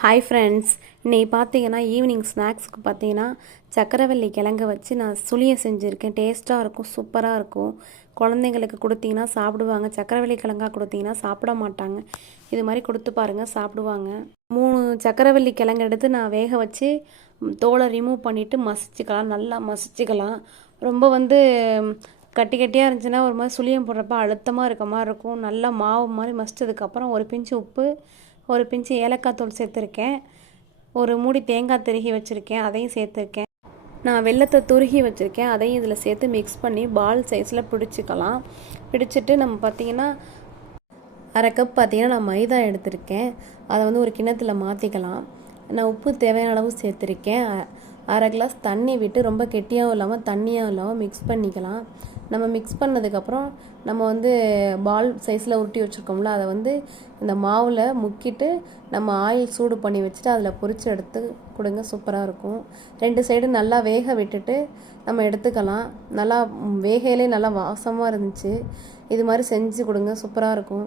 Hi friends இன்னைக்கு பார்த்தீங்கன்னா evening ஸ்நாக்ஸ்க்கு பார்த்தீங்கன்னா சக்கரவள்ளி கிழங்க வச்சு நான் சுளியை செஞ்சுருக்கேன். டேஸ்ட்டாக இருக்கும் சூப்பராக இருக்கும். குழந்தைங்களுக்கு கொடுத்தீங்கன்னா சாப்பிடுவாங்க. சக்கரவள்ளி கிழங்கா கொடுத்தீங்கன்னா சாப்பிட மாட்டாங்க. இது மாதிரி கொடுத்து பாருங்கள் சாப்பிடுவாங்க. மூணு சக்கரவள்ளி கிழங்கு எடுத்து நான் வேக வச்சு தோலை ரிமூவ் பண்ணிவிட்டு மசிச்சுக்கலாம். நல்லா மசிச்சுக்கலாம். ரொம்ப வந்து கட்டி கட்டியாக இருந்துச்சுன்னா ஒரு மாதிரி சுளியம் போடுறப்ப அழுத்தமாக இருக்க மாதிரி இருக்கும். நல்லா மாவு மாதிரி மசிச்சதுக்கப்புறம் ஒரு பிஞ்சு உப்பு ஒரு பிஞ்சு ஏலக்காய் தூள் சேர்த்துருக்கேன். ஒரு மூடி தேங்காய் திருகி வச்சுருக்கேன். அதையும் சேர்த்துருக்கேன். நான் வெள்ளத்தை துருகி வச்சுருக்கேன். அதையும் இதில் சேர்த்து மிக்ஸ் பண்ணி பால் சைஸில் பிடிச்சிக்கலாம். பிடிச்சிட்டு நம்ம பார்த்திங்கன்னா அரை கப் பார்த்திங்கன்னா நான் மைதா எடுத்திருக்கேன். அதை வந்து ஒரு கிண்ணத்தில் மாற்றிக்கலாம் நான் உப்பு தேவையான அளவு சேர்த்துருக்கேன். அரை கிளாஸ் தண்ணி விட்டு ரொம்ப கெட்டியாகவும் இல்லாமல் தண்ணியாகவும் இல்லாமல் மிக்ஸ் பண்ணிக்கலாம். நம்ம மிக்ஸ் பண்ணதுக்கப்புறம் நம்ம வந்து பால் சைஸில் உருட்டி வச்சுருக்கோம்ல அதை வந்து இந்த மாவில் முக்கிட்டு நம்ம ஆயில் சூடு பண்ணி வச்சுட்டு அதில் பொறிச்சு எடுத்து கொடுங்க சூப்பராக இருக்கும். ரெண்டு சைடு நல்லா வேக விட்டுட்டு நம்ம எடுத்துக்கலாம். நல்லா வேகையிலே நல்லா வாசமாக இருந்துச்சு. இது மாதிரி செஞ்சு கொடுங்க சூப்பராக இருக்கும்.